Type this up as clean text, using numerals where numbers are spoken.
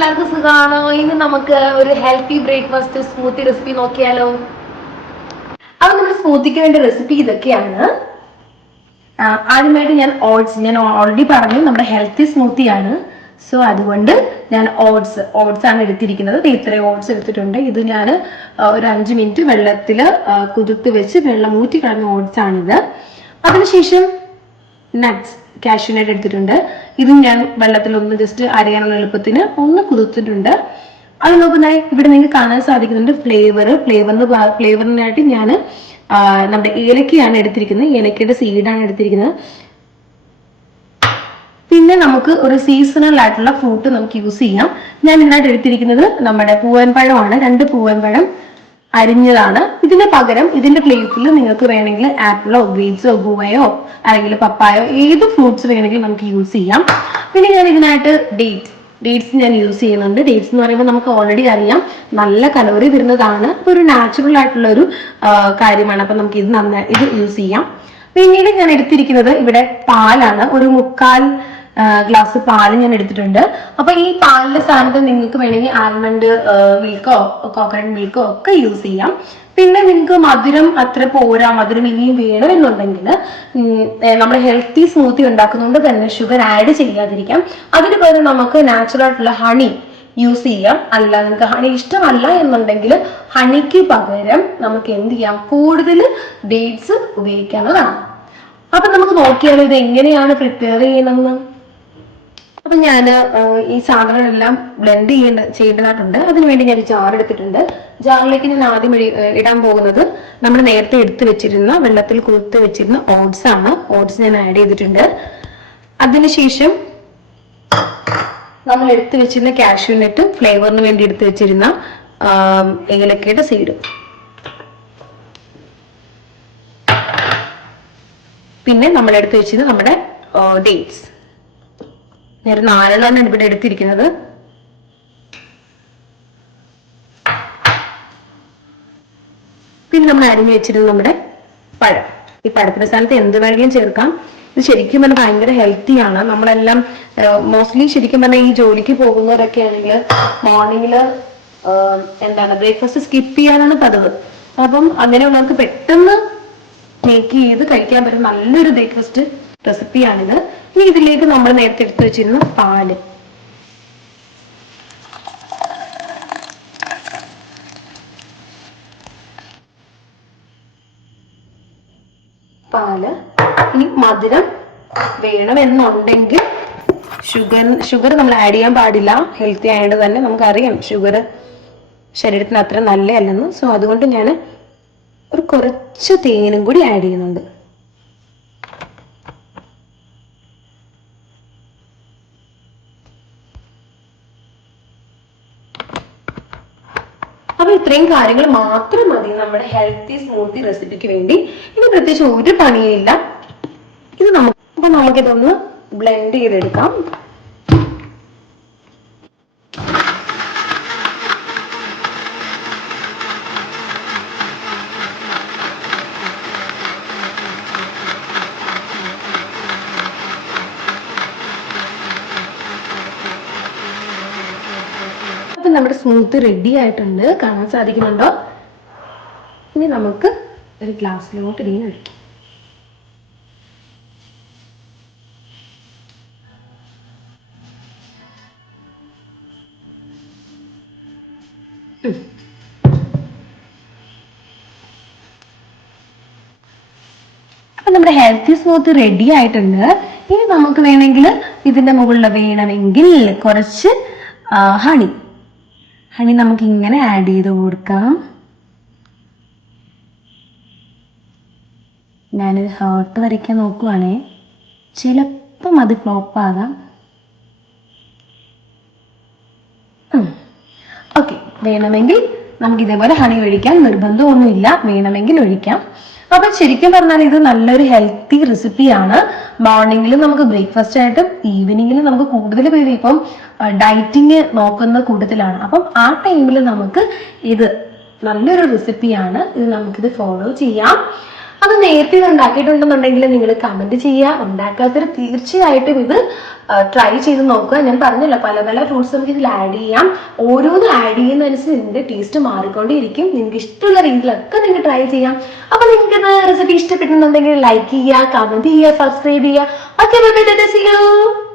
എല്ലാവർക്കും സുഖമാണോ? ഇനി നമുക്ക് ഒരു ഹെൽത്തി ബ്രേക്ക്ഫാസ്റ്റ് സ്മൂത്തി റെസിപ്പി നോക്കിയാലോ? അപ്പൊ നമ്മുടെ സ്മൂത്തിക്ക് വേണ്ട റെസിപ്പി ഇതൊക്കെയാണ്. ആദ്യമായിട്ട് ഞാൻ ഓൾറെഡി പറഞ്ഞു നമ്മുടെ ഹെൽത്തി സ്മൂത്തിയാണ്. സോ അതുകൊണ്ട് ഞാൻ ഓട്സ് ആണ് എടുത്തിരിക്കുന്നത്. ഇത്രയും ഓട്സ് എടുത്തിട്ടുണ്ട്. ഇത് ഞാൻ ഒരു 5 മിനിറ്റ് വെള്ളത്തിൽ കുതിർത്ത് വെച്ച് വെള്ളം ഊറ്റി കളഞ്ഞ ഓട്സ് ആണിത്. അതിനുശേഷം നട്ട്സ് കാഷ്യൂനട്ട് എടുത്തിട്ടുണ്ട്. ഇതും ഞാൻ വെള്ളത്തിൽ ഒന്ന് ജസ്റ്റ് അരയാനുള്ള എളുപ്പത്തിന് ഒന്ന് കുതിർത്തിട്ടുണ്ട്. അത് നോക്കുന്നതായി ഇവിടെ നിങ്ങൾക്ക് കാണാൻ സാധിക്കുന്നുണ്ട് ഫ്ലേവറിനായിട്ട് ഞാൻ നമ്മുടെ ഏലക്കയാണ് എടുത്തിരിക്കുന്നത്. ഏലക്കയുടെ സീഡാണ് എടുത്തിരിക്കുന്നത്. പിന്നെ നമുക്ക് ഒരു സീസണൽ ആയിട്ടുള്ള ഫ്രൂട്ട് നമുക്ക് യൂസ് ചെയ്യാം. ഞാൻ ഇതിനായിട്ട് എടുത്തിരിക്കുന്നത് നമ്മുടെ പൂവൻപഴമാണ്. 2 പൂവൻപഴം അരിഞ്ഞതാണ്. ഇതിന് പകരം ഇതിന്റെ പ്ലേസിൽ നിങ്ങൾക്ക് വേണമെങ്കിൽ ആപ്പിളോ ഗ്രേപ്സോ ഗുവയോ അല്ലെങ്കിൽ പപ്പായോ ഏത് ഫ്രൂട്ട്സ് വേണമെങ്കിലും നമുക്ക് യൂസ് ചെയ്യാം. പിന്നെ ഞാൻ ഇതിനായിട്ട് ഡേറ്റ്സ് ഞാൻ യൂസ് ചെയ്യുന്നുണ്ട്. ഡേറ്റ്സ് എന്ന് പറയുമ്പോൾ നമുക്ക് ഓൾറെഡി അറിയാം നല്ല കലോറി വരുന്നതാണ്. അപ്പോൾ ഒരു നാച്ചുറൽ ആയിട്ടുള്ള ഒരു കാര്യമാണ്. അപ്പം നമുക്ക് ഇത് യൂസ് ചെയ്യാം. പിന്നീട് ഞാൻ എടുത്തിരിക്കുന്നത് ഇവിടെ പാലാണ്. ഒരു 3/4 ഗ്ലാസ് പാല് ഞാൻ എടുത്തിട്ടുണ്ട്. അപ്പൊ ഈ പാലിന്റെ സ്ഥാനത്ത് നിങ്ങൾക്ക് വേണമെങ്കിൽ ആൽമണ്ട് മിൽക്കോ കോക്കനട്ട് മിൽക്കോ ഒക്കെ യൂസ് ചെയ്യാം. പിന്നെ നിങ്ങൾക്ക് മധുരം അത്ര പോരാ, മധുരം ഇനിയും വേണമെന്നുണ്ടെങ്കിൽ നമ്മൾ ഹെൽത്തി സ്മൂത്തി ഉണ്ടാക്കുന്നതുകൊണ്ട് തന്നെ ഷുഗർ ആഡ് ചെയ്യാതിരിക്കാം. അതിന് പകരം നമുക്ക് നാച്ചുറൽ ആയിട്ടുള്ള ഹണി യൂസ് ചെയ്യാം. അല്ല നിങ്ങൾക്ക് ഹണി ഇഷ്ടമല്ല എന്നുണ്ടെങ്കിൽ ഹണിക്ക് പകരം നമുക്ക് എന്ത് ചെയ്യാം, കൂടുതൽ ഡേറ്റ്സ് ഉപയോഗിക്കാവുന്നതാണ്. അപ്പൊ നമുക്ക് നോക്കിയാലോ ഇത് എങ്ങനെയാണ് പ്രിപ്പയർ ചെയ്യണമെന്ന്. അപ്പൊ ഞാൻ ഈ സാധനങ്ങളെല്ലാം ബ്ലെൻഡ് ചെയ്യേണ്ടതായിട്ടുണ്ട്. അതിനുവേണ്ടി ഞാൻ ജാർ എടുത്തിട്ടുണ്ട്. ജാറിലേക്ക് ഞാൻ ആദ്യം ഇടാൻ പോകുന്നത് നമ്മൾ നേരത്തെ എടുത്തു വെച്ചിരുന്ന വെള്ളത്തിൽ കുതിർത്ത് വെച്ചിരുന്ന ഓട്സ് ആണ്. ഓട്സ് ഞാൻ ആഡ് ചെയ്തിട്ടുണ്ട്. അതിനുശേഷം നമ്മൾ എടുത്തു വെച്ചിരുന്ന കാഷ്യൂനട്ട്, ഫ്ലേവറിന് വേണ്ടി എടുത്തു വെച്ചിരുന്ന ഏലക്കയുടെ സീഡ്, പിന്നെ നമ്മൾ എടുത്തു വെച്ചിരുന്ന നമ്മുടെ ഡേറ്റ്സ്. ഞാൻ 4 ഇവിടെ എടുത്തിരിക്കുന്നത്. പിന്നെ നമ്മൾ അരിഞ്ഞു വെച്ചിരുന്ന നമ്മുടെ പഴം. ഈ പഴത്തിന്റെ സ്ഥാനത്ത് എന്ത് വേണമെങ്കിലും ചേർക്കാം. ഇത് ശരിക്കും പറഞ്ഞാൽ ഭയങ്കര ഹെൽത്തിയാണ്. നമ്മളെല്ലാം മോസ്റ്റ്ലി ശരിക്കും പറഞ്ഞാൽ ഈ ജോലിക്ക് പോകുന്നവരൊക്കെ ആണെങ്കിൽ മോർണിംഗില് ബ്രേക്ക്ഫാസ്റ്റ് സ്കിപ്പ് ചെയ്യാനാണ് പതിവ്. അപ്പം അങ്ങനെയുള്ളവർക്ക് പെട്ടെന്ന് മേക്ക് ചെയ്ത് കഴിക്കാൻ പറ്റും നല്ലൊരു ബ്രേക്ക്ഫാസ്റ്റ് റെസിപ്പിയാണിത്. ഇനി ഇതിലേക്ക് നമ്മൾ നേരത്തെ എടുത്തു വെച്ചിരുന്ന പാല്, ഇനി മധുരം വേണമെന്നുണ്ടെങ്കിൽ ഷുഗർ നമ്മൾ ആഡ് ചെയ്യാൻ പാടില്ല. ഹെൽത്തി ആയതുകൊണ്ട് തന്നെ നമുക്കറിയാം ഷുഗർ ശരീരത്തിന് അത്ര നല്ലതല്ലെന്ന്. സോ അതുകൊണ്ട് ഞാൻ ഒരു കുറച്ച് തേനും കൂടി ആഡ് ചെയ്യുന്നുണ്ട്. അപ്പൊ ഇത്രയും കാര്യങ്ങൾ മാത്രം മതി നമ്മുടെ ഹെൽത്തി സ്മൂത്തി റെസിപ്പിക്ക് വേണ്ടി. ഇനി പ്രത്യേകിച്ച് ഒരു പണിയില്ല. ഇത് നമുക്കിതൊന്ന് ബ്ലെൻഡ് ചെയ്തെടുക്കാം. നമ്മുടെ സ്മൂത്ത് റെഡി ആയിട്ടുണ്ട്, കാണാൻ സാധിക്കുന്നുണ്ടോ? ഇനി നമുക്ക് ഒരു ഗ്ലാസ്സിലോട്ട് ഇങ്ങനെ ഒഴിക്കാം. അപ്പൊ നമ്മുടെ ഹെൽത്തി സ്മൂത്ത് റെഡി ആയിട്ടുണ്ട്. ഇനി നമുക്ക് ഇതിന്റെ മുകളിൽ വേണമെങ്കിൽ കുറച്ച് ഹണി നമുക്ക് ഇങ്ങനെ ആഡ് ചെയ്ത് കൊടുക്കാം. ഞാനിത് ഹാർട്ട് വരയ്ക്കാൻ നോക്കുവാണേ, ചിലപ്പം അത് ഫ്ലോപ്പ് ആകാം. ഓക്കെ, വേണമെങ്കിൽ നമുക്ക് ഇതേപോലെ ഹണി ഒഴിക്കാം. നിർബന്ധമൊന്നുമില്ല, വേണമെങ്കിൽ ഒഴിക്കാം. അപ്പൊ ശരിക്കും പറഞ്ഞാൽ ഇത് നല്ലൊരു ഹെൽത്തി റെസിപ്പിയാണ്. മോർണിംഗിൽ നമുക്ക് ബ്രേക്ക്ഫാസ്റ്റ് ആയിട്ടും ഈവനിങ്ങിൽ നമുക്ക് കൂടുതൽ പേര് ഇപ്പം ഡയറ്റിങ് നോക്കുന്ന കൂട്ടത്തിലാണ്. അപ്പം ആ ടൈമിൽ നമുക്ക് ഇത് നല്ലൊരു റെസിപ്പിയാണ്. ഇത് നമുക്കിത് ഫോളോ ചെയ്യാം. അത് നേരത്തെ ഇത് ഉണ്ടാക്കിയിട്ടുണ്ടെന്നുണ്ടെങ്കിൽ നിങ്ങൾ കമന്റ് ചെയ്യുക. ഉണ്ടാക്കാത്തവർ തീർച്ചയായിട്ടും ഇത് ട്രൈ ചെയ്ത് നോക്കുക. ഞാൻ പറഞ്ഞല്ലോ, പല പല ഫ്രൂട്ട്സ് നമുക്ക് ഇതിൽ ആഡ് ചെയ്യാം. ഓരോന്ന് ആഡ് ചെയ്യുന്നതനുസരിച്ച് ഇതിന്റെ ടേസ്റ്റ് മാറിക്കൊണ്ടേയിരിക്കും. നിങ്ങൾക്ക് ഇഷ്ടമുള്ള രീതിയിലൊക്കെ നിങ്ങൾക്ക് ട്രൈ ചെയ്യാം. അപ്പൊ നിങ്ങൾക്ക് റെസിപ്പി ഇഷ്ടപ്പെടുന്നുണ്ടെങ്കിൽ ലൈക്ക് ചെയ്യുക, കമന്റ് ചെയ്യുക, സബ്സ്ക്രൈബ് ചെയ്യുക. Okay, bye bye, see you.